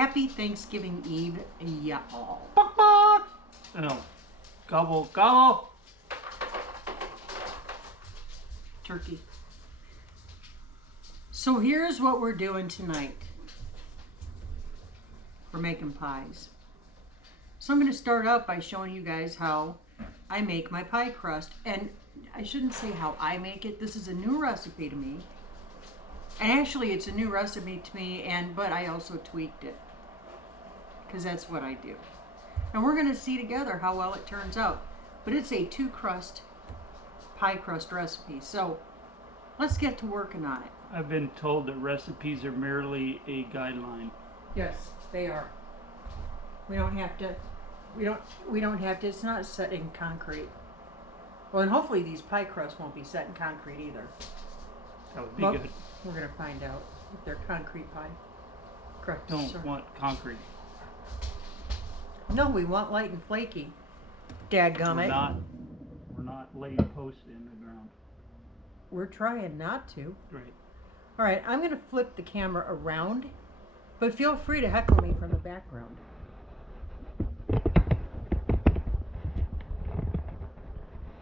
Happy Thanksgiving Eve, y'all. Bok bok! Oh, gobble gobble. Turkey. So here's what we're doing tonight. We're making pies. So I'm going to start out by showing you guys how I make my pie crust. And I shouldn't say how I make it. This is a new recipe to me. And actually it's a new recipe to me, but I also tweaked it. Because that's what I do. And we're going to see together how well it turns out. But it's a pie crust recipe. So let's get to working on it. I've been told that recipes are merely a guideline. Yes, they are. We don't have to, it's not set in concrete. Well, and hopefully these pie crusts won't be set in concrete either. That would be Well, good. we're going to find out if they're concrete pie crusts. Don't want concrete. No, we want light and flaky. Dadgummit. We're not laying posts in the ground. We're trying not to. Right. All right, I'm going to flip the camera around, but feel free to heckle me from the background.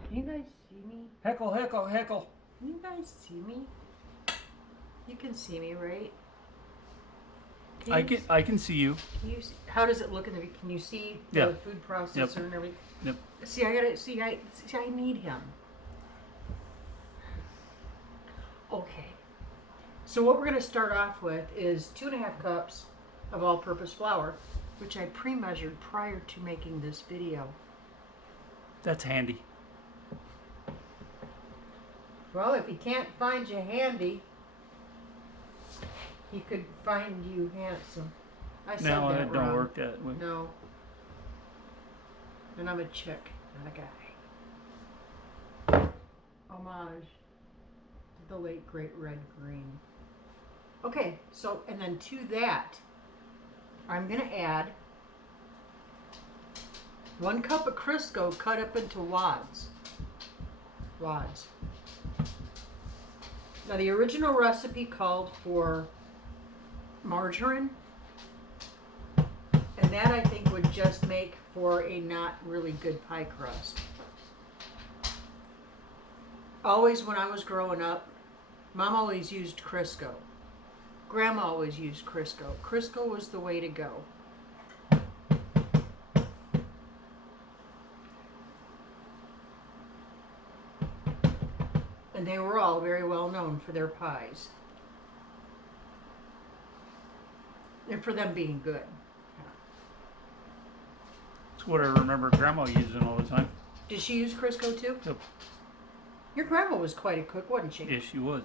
Can you guys see me? Heckle, heckle, heckle. Can you guys see me? You can see me, right? I can see you. Can you see, how does it look in the? Can you see the Yeah. food processor Yep. and everything? Yep. See, I need him. Okay. So what we're going to start off with is 2.5 cups of all-purpose flour, which I pre-measured prior to making this video. That's handy. Well, if he can't find you handy, he could find you handsome. I said No, that it wrong. don't work that way. No. And I'm a chick, not a guy. Homage to the late great Red Green. Okay, so, and then to that, I'm going to add 1 cup of Crisco cut up into wads. Now the original recipe called for margarine, and that I think would just make for a not really good pie crust. Always when I was growing up, Mom always used Crisco. Grandma always used Crisco. Crisco was the way to go. And they were all very well known for their pies. And for them being good. That's what I remember Grandma using all the time. Did she use Crisco too? Yep. Your grandma was quite a cook, wasn't she? Yes, she was.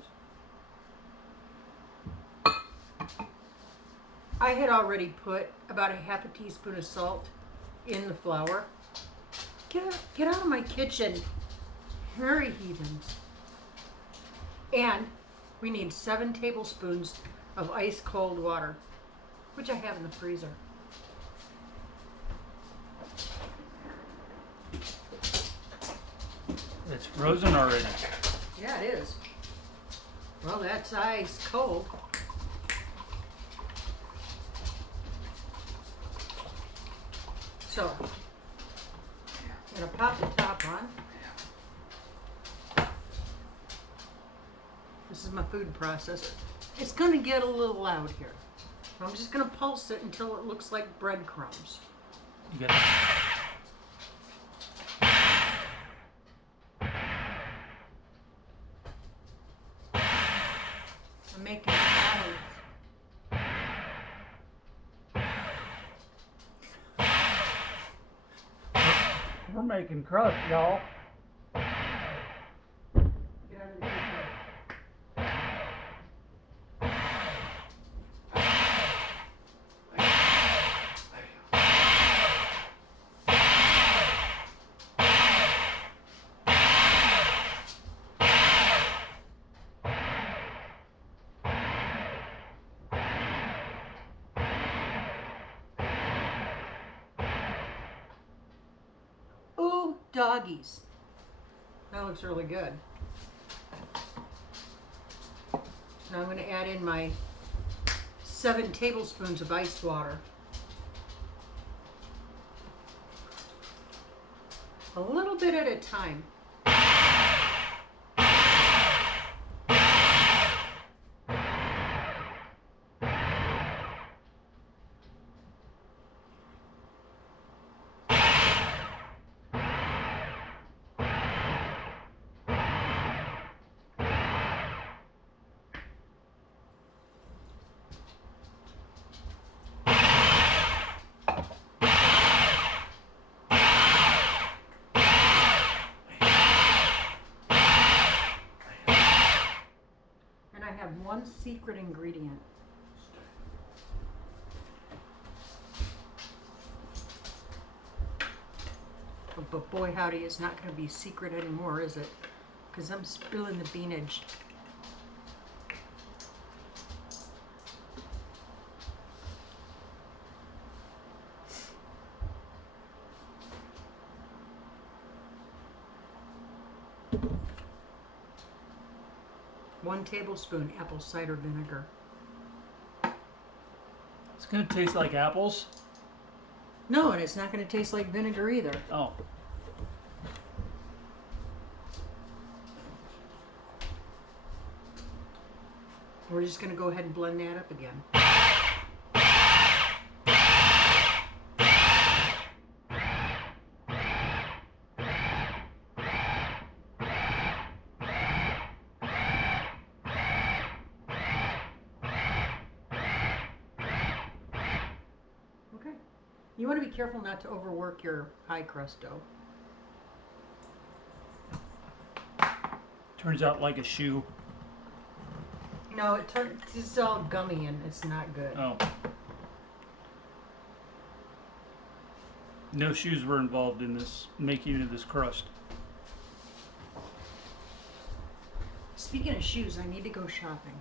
I had already put about a 1/2 teaspoon of salt in the flour. Get out of my kitchen, hairy heathens. And we need 7 tablespoons of ice cold water, which I have in the freezer. It's frozen already. Yeah, it is. Well, that's ice cold. So, I'm going to pop the top on. This is my food processor. It's going to get a little loud here. I'm just going to pulse it until it looks like breadcrumbs. You got it. I'm making clouds. We're making crust, y'all. Get out of the kitchen. Ooh, doggies. That looks really good. Now I'm going to add in my 7 tablespoons of iced water. A little bit at a time. I have one secret ingredient. But boy howdy, it's not going to be secret anymore, is it? Because I'm spilling the beanage. One tablespoon apple cider vinegar. It's gonna taste like apples. No, and it's not going to taste like vinegar either. Oh. We're just going to go ahead and blend that up again. You want to be careful not to overwork your pie crust dough. Turns out like a shoe. No, it's all gummy and it's not good. Oh. No shoes were involved in this making of this crust. Speaking of shoes, I need to go shopping.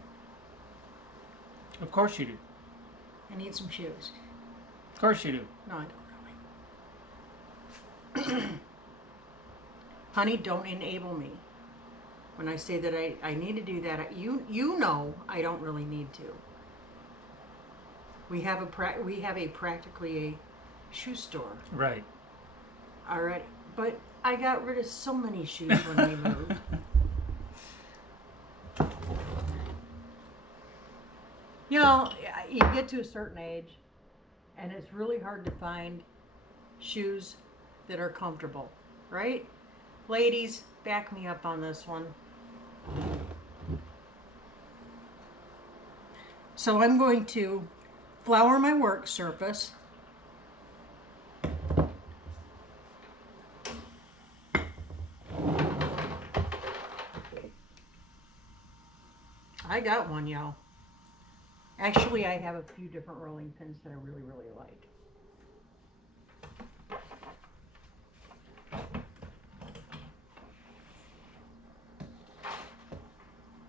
Of course you do. I need some shoes. Of course you do. No, I don't really. Honey, don't enable me. When I say that I need to do that, you know I don't really need to. We have practically a shoe store. Right. All right, but I got rid of so many shoes when we moved. You know, you get to a certain age, and it's really hard to find shoes that are comfortable, right? Ladies, back me up on this one. So I'm going to flour my work surface. I got one, y'all. Actually, I have a few different rolling pins that I really, really like.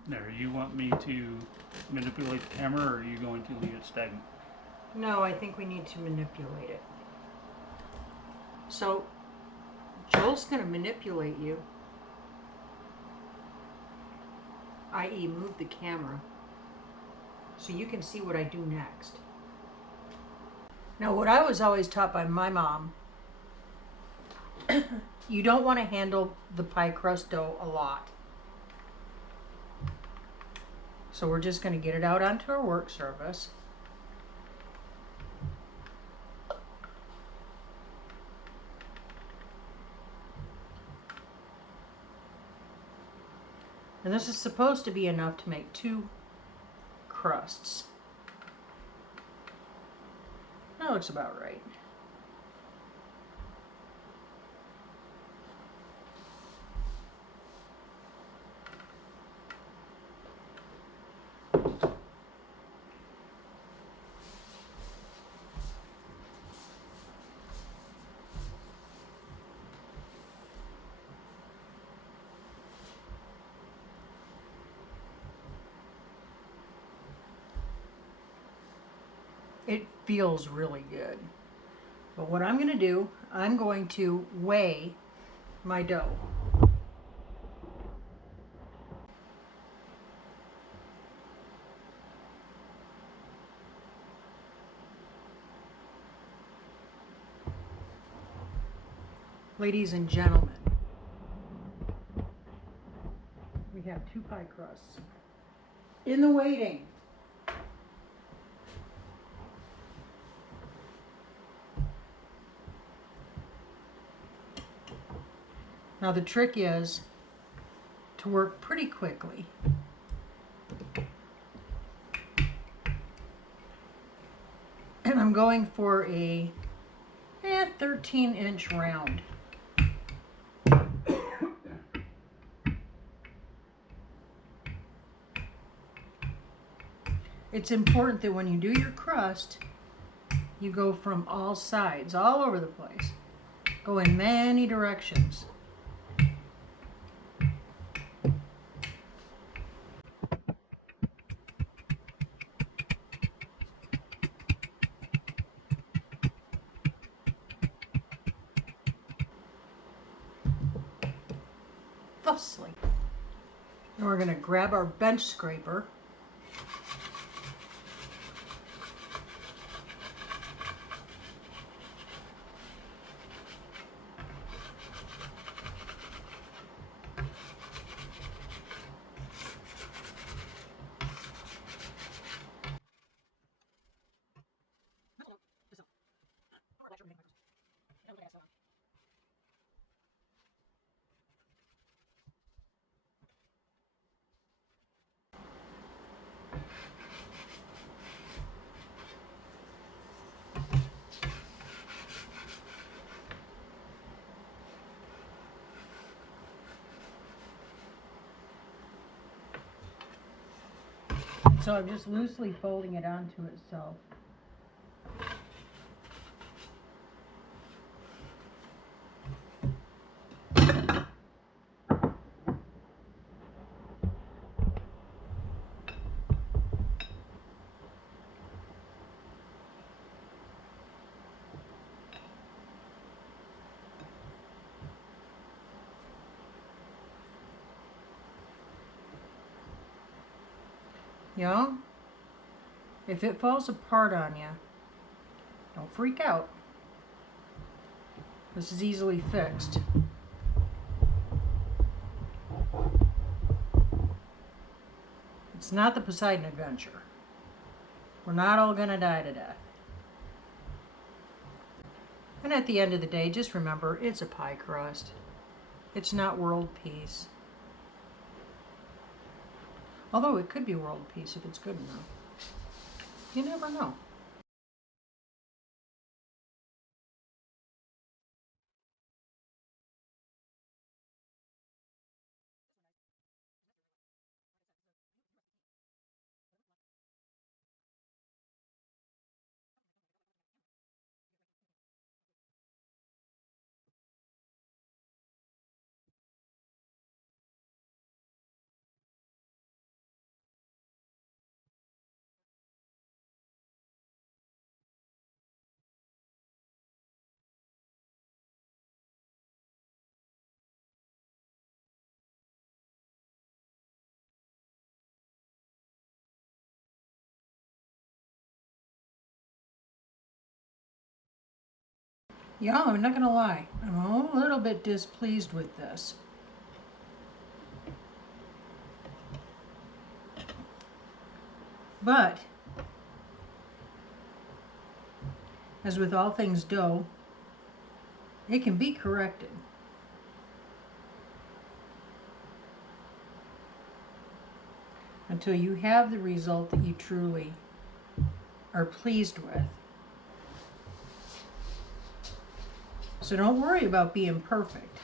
There, you want me to manipulate the camera, or are you going to leave it stagnant? No, I think we need to manipulate it. So, Joel's going to manipulate you, i.e. move the camera, so you can see what I do next. Now, what I was always taught by my mom, you don't want to handle the pie crust dough a lot. So we're just going to get it out onto our work surface. And this is supposed to be enough to make 2 crusts. That looks about right. It feels really good. But what I'm going to do, I'm going to weigh my dough. Ladies and gentlemen, we have 2 pie crusts in the waiting. Now the trick is to work pretty quickly. And I'm going for a 13-inch round. It's important that when you do your crust, you go from all sides, all over the place. Go in many directions. Thusly. And we're going to grab our bench scraper. So I'm just loosely folding it onto itself. You know, if it falls apart on you, don't freak out. This is easily fixed. It's not the Poseidon Adventure. We're not all gonna die to death. And at the end of the day, just remember, it's a pie crust. It's not world peace. Although it could be world peace if it's good enough. You never know. Yeah, I'm not gonna lie. I'm a little bit displeased with this. But, as with all things dough, it can be corrected. Until you have the result that you truly are pleased with. So don't worry about being perfect.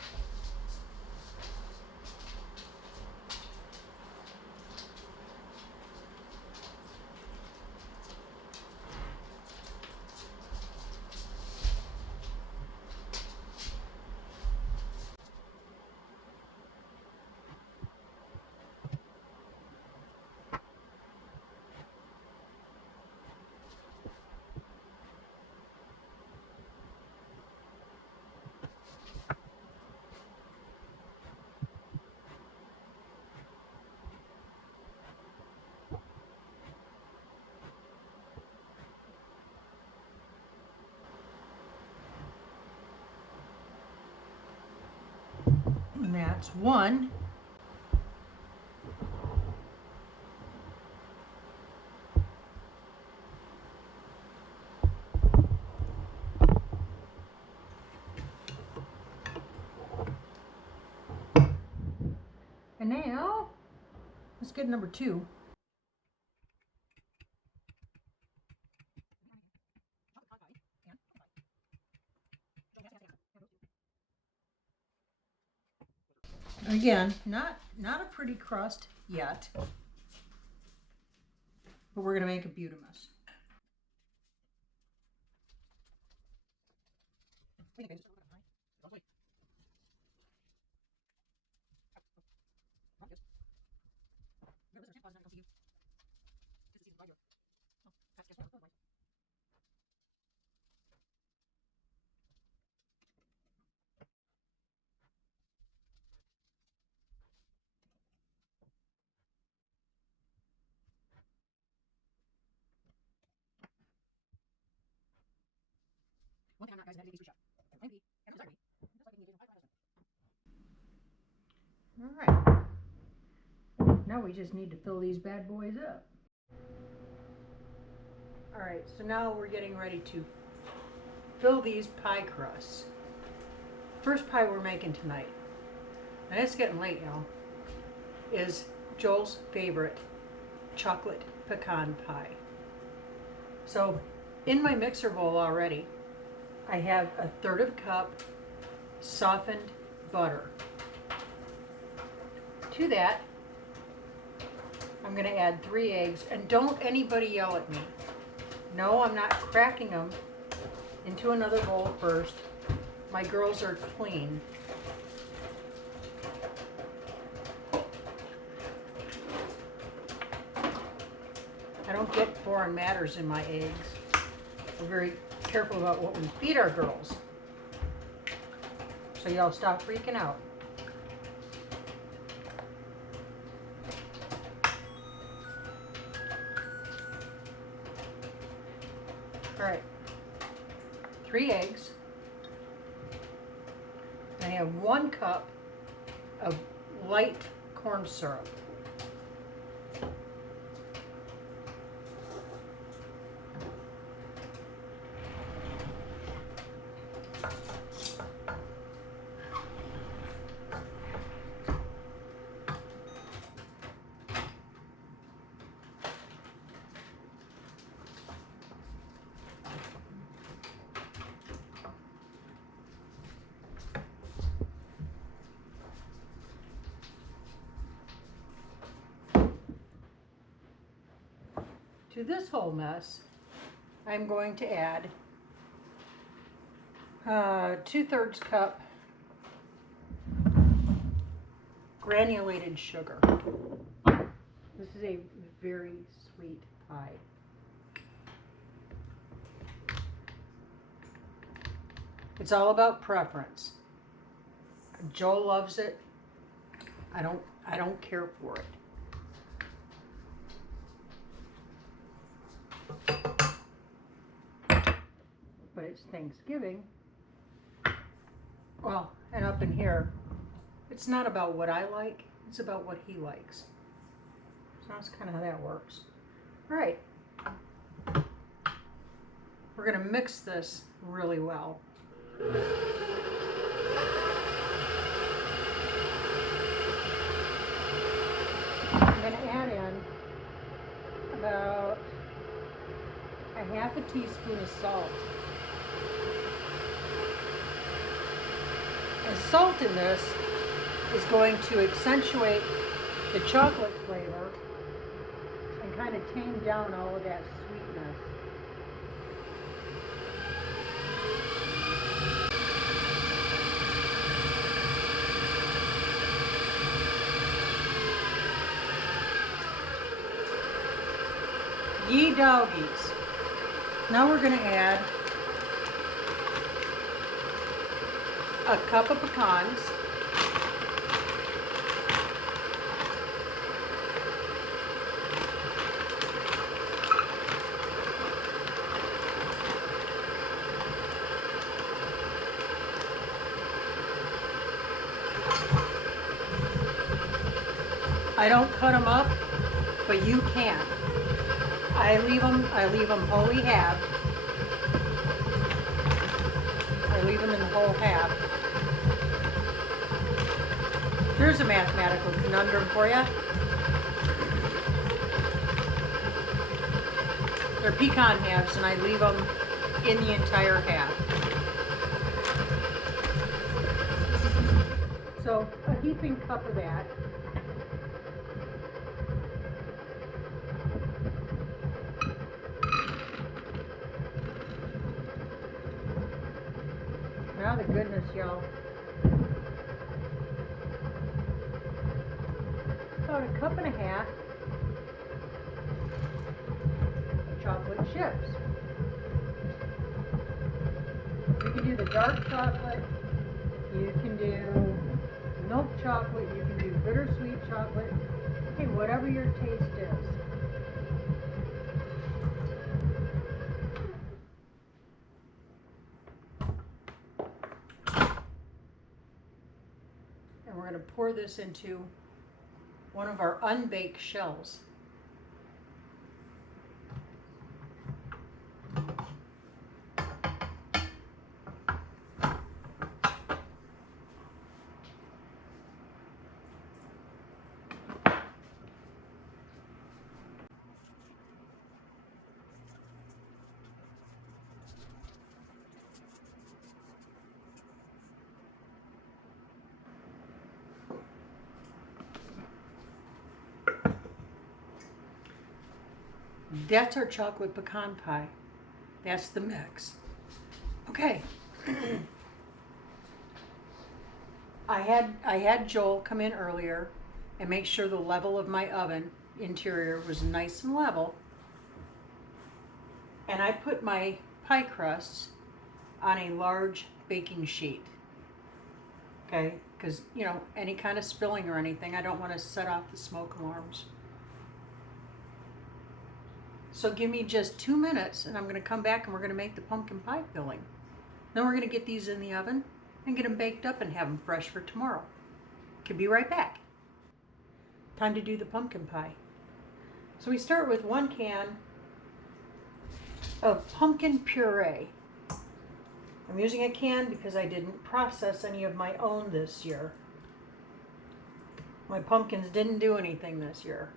That's one. And now, let's get number two. Again, not a pretty crust yet, but we're gonna make a beautimus. All right. Now we just need to fill these bad boys up. All right, so now we're getting ready to fill these pie crusts. First pie we're making tonight, and it's getting late, y'all, is Joel's favorite chocolate pecan pie. So in my mixer bowl already, I have 1/3 cup softened butter. To that, I'm going to add 3 eggs, and don't anybody yell at me. No, I'm not cracking them into another bowl first. My girls are clean. I don't get foreign matters in my eggs. We're very careful about what we feed our girls. So y'all stop freaking out. All right, 3 eggs. I have 1 cup of light corn syrup. To this whole mess, I'm going to add 2/3 cup granulated sugar. This is a very sweet pie. It's all about preference. Joel loves it. I don't care for it. But it's Thanksgiving. Well, and up in here, it's not about what I like, it's about what he likes. So that's kind of how that works. All right. We're gonna mix this really well. I'm gonna add in about a 1/2 teaspoon of salt. And salt in this is going to accentuate the chocolate flavor and kind of tame down all of that sweetness. Ye doggies. Now we're going to add a cup of pecans, I don't cut them up, but you can. I leave them wholly halved. I leave them in the whole half. Here's a mathematical conundrum for you. They're pecan halves, and I leave them in the entire half. So a heaping cup of that. Now the goodness, y'all. About a cup and a half of chocolate chips. You can do the dark chocolate, you can do milk chocolate, you can do bittersweet chocolate, okay, whatever your taste is. And we're going to pour this into one of our unbaked shells. That's our chocolate pecan pie. That's the mix. Okay. I had Joel come in earlier and make sure the level of my oven interior was nice and level. And I put my pie crusts on a large baking sheet. Okay? Because, you know, any kind of spilling or anything, I don't want to set off the smoke alarms. So give me just 2 minutes and I'm going to come back and we're going to make the pumpkin pie filling. Then we're going to get these in the oven and get them baked up and have them fresh for tomorrow. Could be right back. Time to do the pumpkin pie. So we start with 1 can of pumpkin puree. I'm using a can because I didn't process any of my own this year. My pumpkins didn't do anything this year.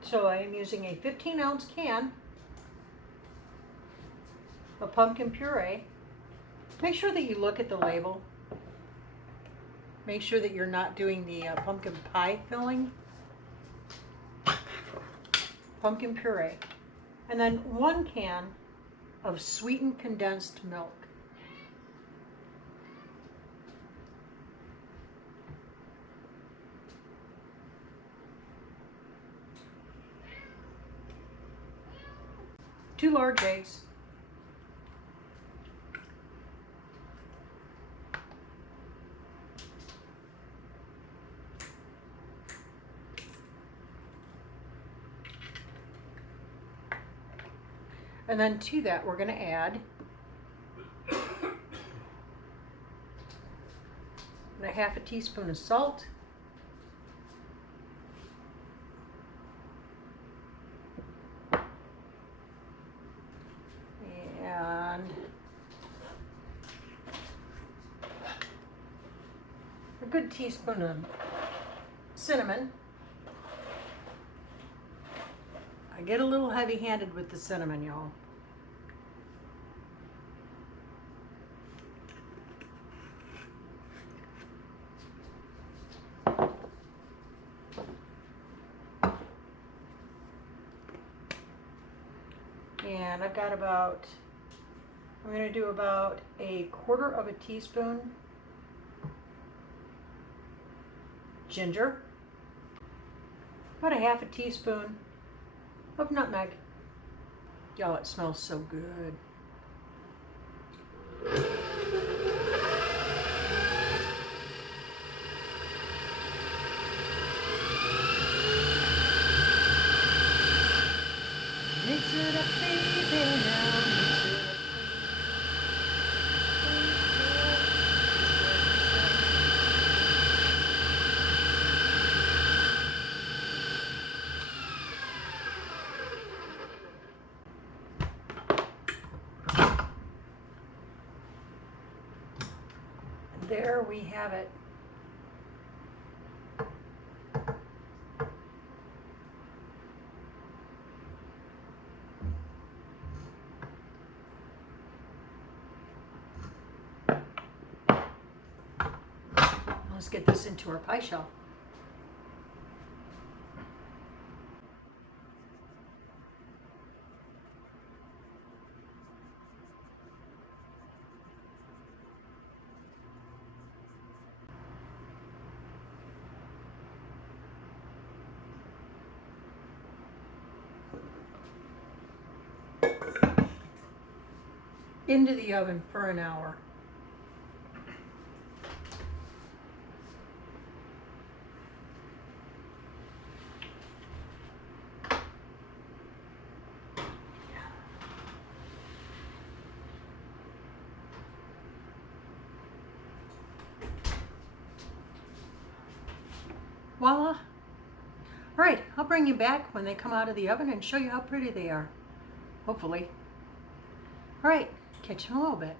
So I am using a 15-ounce can of pumpkin puree. Make sure that you look at the label. Make sure that you're not doing the pumpkin pie filling. Pumpkin puree. And then 1 can of sweetened condensed milk. Two large eggs. And then to that we're going to add a half a teaspoon of salt. And a good teaspoon of cinnamon. I get a little heavy-handed with the cinnamon, y'all. And I've got about, I'm going to do about a 1/4 of a teaspoon ginger, about a half a teaspoon of nutmeg. Y'all, it smells so good. Mix it up, baby, now mix it up. There we have it. Let's get this into our pie shell. Into the oven for an hour. Voila. All right, I'll bring you back when they come out of the oven and show you how pretty they are. Hopefully. All right, catch you in a little bit.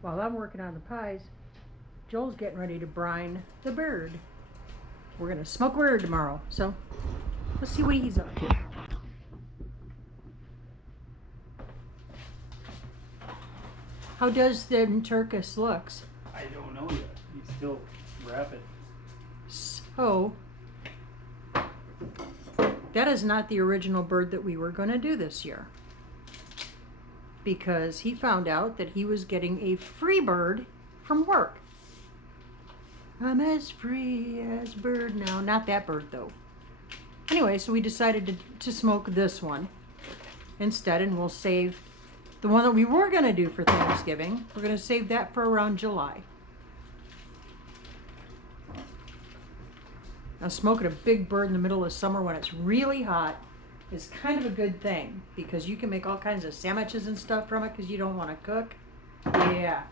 While I'm working on the pies, Joel's getting ready to brine the bird. We're gonna smoke a bird tomorrow, so let's see what he's up to. How does the turkis looks? I don't know yet. He's still wrapping. So, that is not the original bird that we were going to do this year. Because he found out that he was getting a free bird from work. I'm as free as a bird now. Not that bird though. Anyway, so we decided to smoke this one instead, and we'll save the one that we were going to do for Thanksgiving. We're going to save that for around July. Now, smoking a big bird in the middle of summer when it's really hot is kind of a good thing because you can make all kinds of sandwiches and stuff from it because you don't want to cook. Yeah.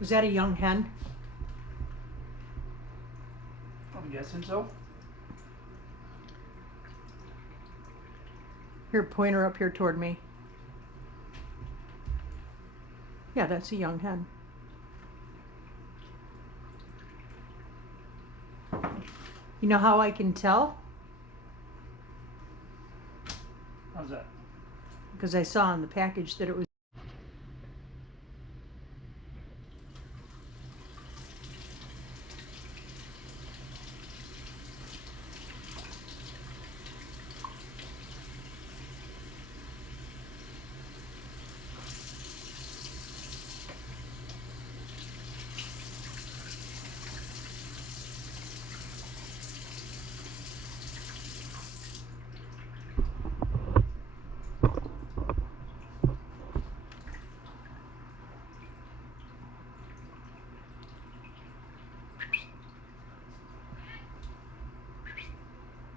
Was that a young hen? I'm guessing so. Here, point her up here toward me. Yeah, that's a young hen. You know how I can tell? How's that? Because I saw on the package that it was.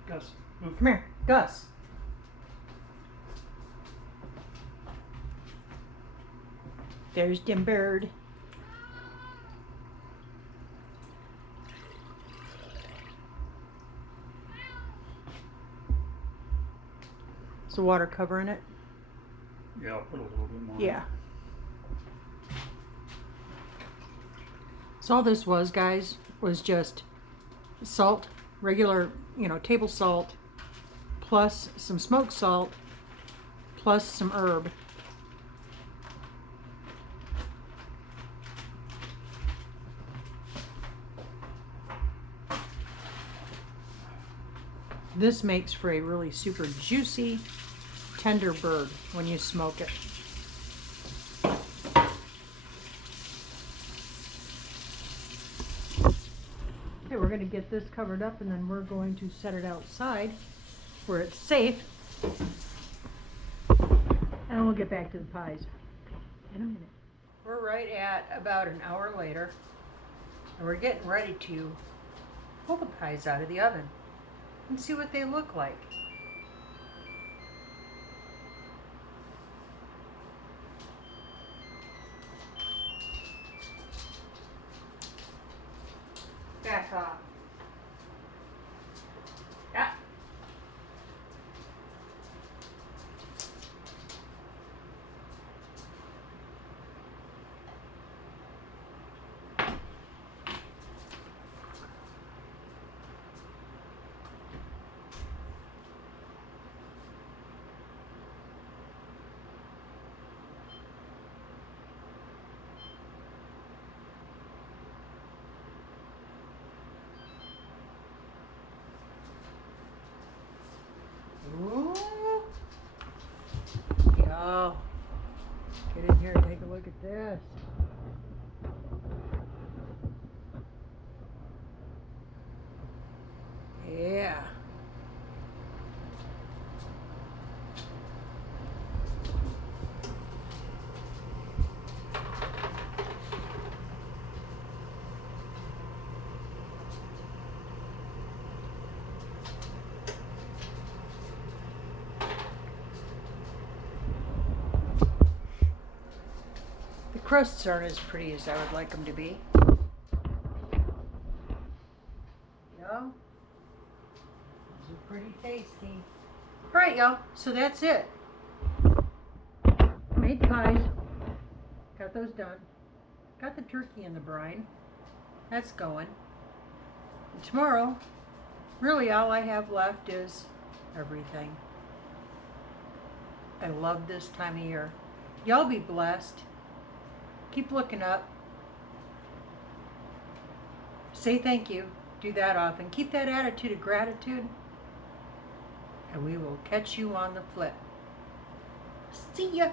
Gus, move. Come here, Gus. There's Dim Bird. Is the water covering it? Yeah, I'll put a little bit more. Yeah. So all this was, guys, was just salt, regular, table salt, plus some smoked salt, plus some herb. This makes for a really super juicy, tender bird when you smoke it. Okay, we're going to get this covered up and then we're going to set it outside where it's safe. And we'll get back to the pies in a minute. We're right at about an hour later and we're getting ready to pull the pies out of the oven and see what they look like. Back off. Yeah. Ooh. Yo. Get in here and take a look at this. Yeah. The crusts aren't as pretty as I would like them to be. No? These are pretty tasty. Alright, y'all. So that's it. Made pies. Got those done. Got the turkey in the brine. That's going. And tomorrow, really all I have left is everything. I love this time of year. Y'all be blessed. Keep looking up. Say thank you. Do that often. Keep that attitude of gratitude. And we will catch you on the flip. See ya.